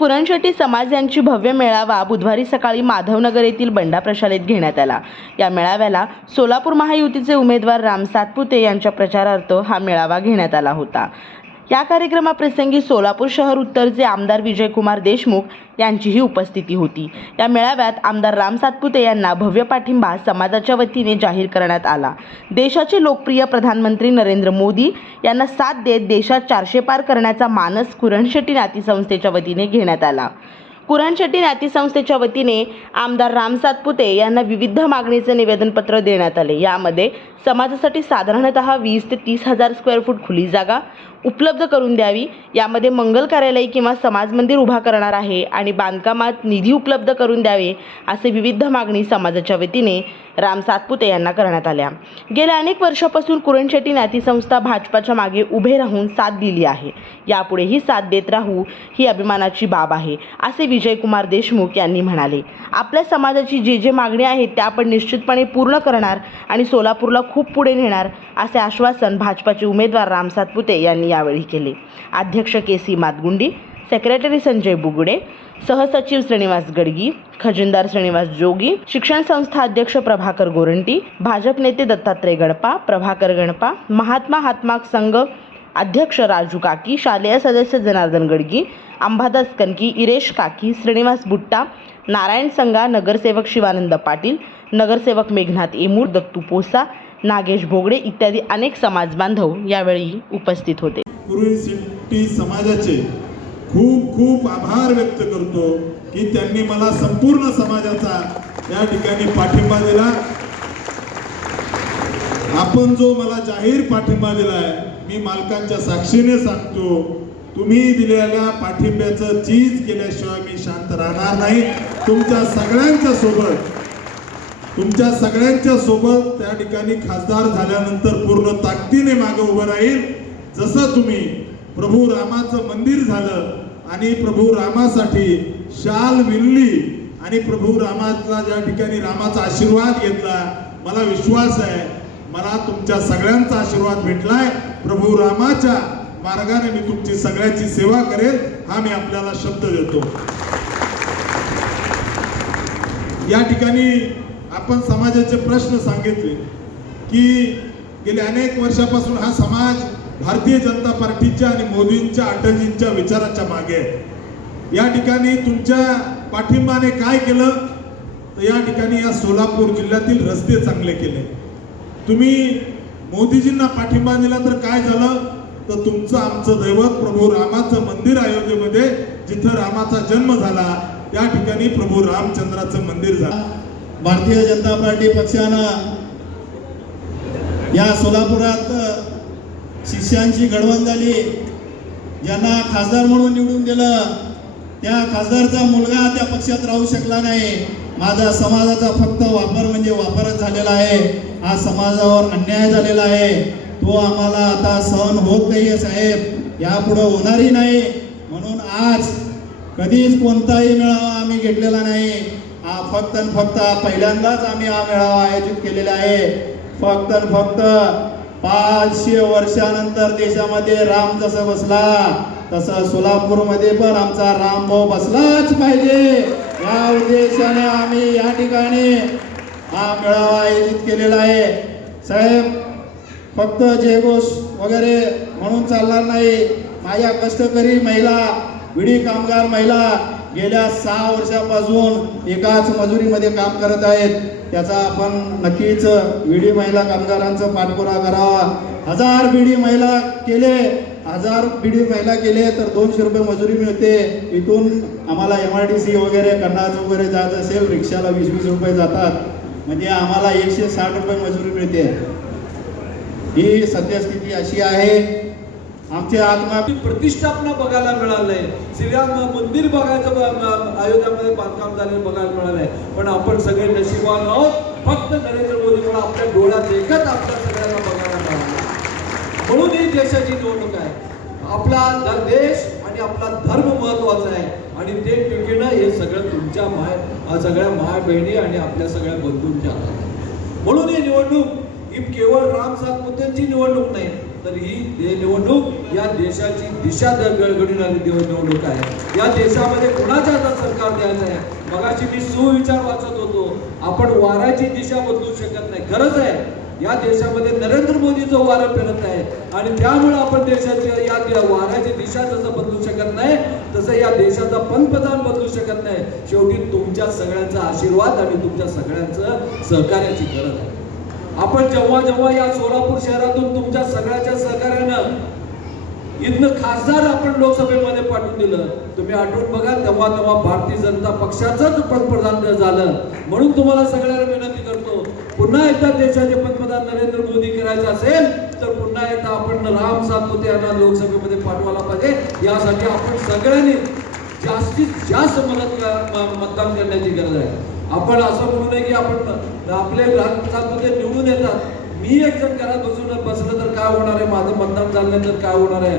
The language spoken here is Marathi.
कुरणशेट्टी समाज यांची भव्य मेळावा बुधवारी सकाळी माधवनगर येथील बंडा प्रशालेत घेण्यात आला. या मेळाव्याला सोलापूर महायुतीचे उमेदवार राम सातपुते यांच्या प्रचारार्थ हा मेळावा घेण्यात आला होता. या कार्यक्रमाप्रसंगी सोलापूर शहर उत्तरचे आमदार विजयकुमार देशमुख यांचीही उपस्थिती होती. या मेळाव्यात आमदार राम सातपुते यांना भव्य पाठिंबा समाजाच्या वतीने जाहीर करण्यात आला. देशाचे लोकप्रिय प्रधानमंत्री नरेंद्र मोदी यांना साथ देत देशात चारशे पार करण्याचा मानस कुरणशेट्टी नाती संस्थेच्या वतीने घेण्यात आला. कुरणशेट्टी नाती संस्थेच्या वतीने आमदार राम सातपुते यांना विविध मागणीचे निवेदनपत्र देण्यात आले. यामध्ये समाजासाठी साधारणतः वीस ते तीस हजार स्क्वेअर फूट खुली जागा उपलब्ध करून द्यावी. यामध्ये मंगल कार्यालय किंवा समाज मंदिर उभा करणार आहे आणि बांधकामात निधी उपलब्ध करून द्यावे असे विविध मागणी समाजाच्या वतीने राम सातपुते यांना करण्यात आल्या. गेल्या अनेक वर्षापासून कुरणशेट्टी नाती संस्था भाजपाच्या मागे उभे राहून साथ दिली आहे. यापुढेही साथ देत राहू ही अभिमानाची बाब आहे असे विजयकुमार देशमुख यांनी म्हणाले. आपल्या समाजाची जे जे मागणी आहे त्या आपण निश्चितपणे पूर्ण करणार आणि सोलापूरला खूप पुढे नेणार असे आश्वासन भाजपाचे उमेदवार राम सातपुते यांनी यावेळी केले. अध्यक्ष K C Matgundi secretary Sanjay Bugde सहसचिव श्रीनिवास गडगी खजिनदार श्रीनिवास जोगी शिक्षण संस्था अध्यक्ष प्रभाकर गोरंटी भाजप नेते दत्तात्रय गणपा प्रभाकर गणपा महात्मा हातमाग संघ अध्यक्ष राजू काकी शालेय सदस्य जनार्दन गडगी अंबादास कनकी इरेश काकी श्रीनिवास बुट्टा नारायण संगा नगरसेवक शिवानंद पाटील नगरसेवक मेघनाथ एमूर दत्तू पोसा नागेश भोगडे इत्यादी अनेक समाज बांधव यावेळी उपस्थित होते. कुरुल सिटी समाजाचे खूप खूप आभार व्यक्त करतो की त्यांनी मला संपूर्ण समाजाचा या ठिकाणी पाठिंबा दिला. आपण जो मला जाहीर पाठिंबा दिलाय मी मालकांच्या साक्षीने सांगतो तुम्ही दिलेल्या पाठिंब्याचं चीज केल्याशिवाय मी शांत राहणार नाही. तुमच्या सगळ्यांच्या सोबत तुमच्या सगळ्यांच्या सोबत त्या ठिकाणी खासदार झाल्यानंतर पूर्ण ताकदीने मागे उभं राहील. जसं तुम्ही प्रभू रामाचं मंदिर झालं आणि प्रभू रामासाठी शाल विणली आणि प्रभू रामाचा ज्या ठिकाणी रामाचा आशीर्वाद घेतला मला विश्वास आहे मला तुमच्या सगळ्यांचा आशीर्वाद भेटलाय. प्रभू रामाच्या मार्गाने मी तुमची सगळ्यांची सेवा करेल हा मी आपल्याला शब्द देतो. या ठिकाणी आपण समाजाचे प्रश्न सांगितले की गेल्या अनेक वर्षापासून हा समाज भारतीय जनता पार्टीच्या आणि मोदींच्या अटलजींच्या विचाराच्या मागे आहे. या ठिकाणी तुमच्या पाठिंबाने काय केलं? तर या ठिकाणी या सोलापूर जिल्ह्यातील रस्ते चांगले केले. तुम्ही मोदीजींना पाठिंबा दिला तर काय झालं? तर तुमचं आमचं दैवत प्रभू रामाचं मंदिर अयोध्येमध्ये जिथं रामाचा जन्म झाला त्या ठिकाणी प्रभू रामचंद्राचं मंदिर झालं. भारतीय जनता पार्टी पक्षानं या सोलापुरात शिष्यांची घडवण झाली. ज्यांना खासदार म्हणून निवडून दिलं त्या खासदारचा मुलगा त्या पक्षात राहू शकला नाही. माझा समाजाचा फक्त वापर म्हणजे वापरच झालेला आहे. हा समाजावर अन्याय झालेला आहे. तो आम्हाला आता सहन होत नाहीये साहेब. यापुढं होणारही नाही. म्हणून आज कधीच कोणताही मेळावा आम्ही घेतलेला नाही. फक्त आणि फक्त पहिल्यांदाच आम्ही हा मेळावा आयोजित केलेला आहे. फक्त आणि फक्त पाचशे वर्षानंतर देशामध्ये राम जसं बसला तसं सोलापूरमध्ये पण आमचा राम भाऊ बसलाच पाहिजे. या उद्देशाने आम्ही या ठिकाणी हा मेळावा आयोजित केलेला आहे. साहेब फक्त जयघोष वगैरे म्हणून चालणार नाही. माझ्या कष्टकरी महिला विडी कामगार महिला गेल्या सहा वर्षापासून एकाच मजुरीमध्ये काम करत आहेत. त्याचा आपण नक्कीच विडी महिला कामगारांचा पाठपुरा करावा. हजार बीडी महिला केले हजार बीडी महिला केले तर दोनशे रुपये मजुरी मिळते. इथून आम्हाला एम आर टी सी वगैरे कर्नाज वगैरे जायचं असेल रिक्षाला वीस वीस रुपये जातात. म्हणजे आम्हाला एकशे साठ रुपये मजुरी मिळते. ही सद्यस्थिती अशी आहे. आमची आत्मा प्रतिष्ठापना बघायला मिळालंय श्रीराम मंदिर बघायचं अयोध्यामध्ये बांधकाम झालेलं बघायला मिळालंय. पण आपण सगळे नशिबान आहोत. फक्त नरेंद्र मोदीमुळे आपल्या डोळ्यात एकच आपल्या सगळ्यांना बघायला मिळालं म्हणून ही देशाची निवडणूक आहे. आपला देश आणि आपला धर्म महत्त्वाचा आहे. आणि ते टिकणं हे सगळं तुमच्या माय सगळ्या माय बहिणी आणि आपल्या सगळ्या बंधूंच्या म्हणून ही निवडणूक ही केवळ राम मुद्द्यांची निवडणूक नाही. तर ही निवडणूक या देशाची दिशा द- घडून आली निवडणूक आहे. या देशामध्ये कुणाच्या आता सरकार द्यायचं आहे? मगाशी मी सुविचार वाचत होतो. आपण वाराची दिशा बदलू शकत नाही. खरंच आहे. या देशामध्ये नरेंद्र मोदीचं वारं फिरत आहे. आणि त्यामुळे आपण देशाच्या या वाऱ्याची दिशा जसं बदलू शकत नाही तसं या देशाचा पंतप्रधान बदलू शकत नाही. शेवटी तुमच्या सगळ्यांचा आशीर्वाद आणि तुमच्या सगळ्यांचं सहकार्याची गरज आहे. आपण जेव्हा जेव्हा या सोलापूर शहरातून तुमच्या सगळ्याच्या सहकार्यानं इथनं खासदार आपण लोकसभेमध्ये पाठवून दिलं तुम्ही आठवून बघा तेव्हा तेव्हा भारतीय जनता पक्षाचंच पंतप्रधान झालं. म्हणून तुम्हाला सगळ्यांना विनंती करतो पुन्हा एकदा देशाचे पंतप्रधान नरेंद्र मोदी करायचे असेल तर पुन्हा एकदा आपण राम सातपुते यांना लोकसभेमध्ये पाठवायला पाहिजे. यासाठी आपण सगळ्यांनी जास्तीत जास्त मदत मतदान करण्याची गरज आहे. आपण असं म्हणू नये की आपण आपले राम निवडून येतात. मी एक जण घरात बसून बसलं तर काय होणार आहे? माझं मतदान तर काय होणार आहे?